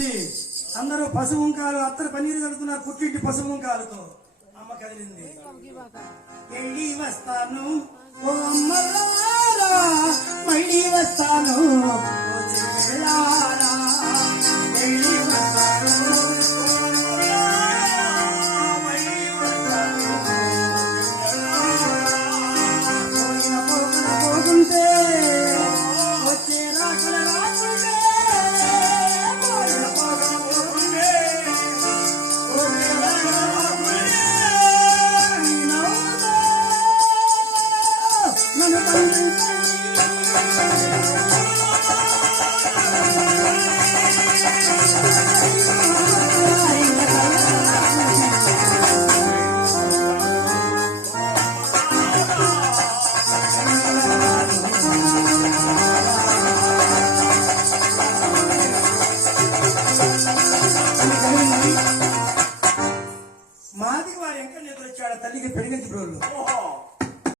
కదిలింది. అందరూ పసుపు ముంకాలు అత్తరు పన్నీరు కలుగుతున్నారు. పుట్టింటి పసుపు ముంకాలతో అమ్మ కదిలింది. వెళ్ళి వస్తాను ఓ అమ్మలారా, మళ్ళీ వస్తాను ఓ చెల్లారా, వెళ్ళి వస్తాను పోతుంటే వచ్చే రాకడ రాకుంటే మాదికి వారు ఎంక నిద్రొచ్చాడు. తల్లికి పెరిగింది బ్రోళ్ళు.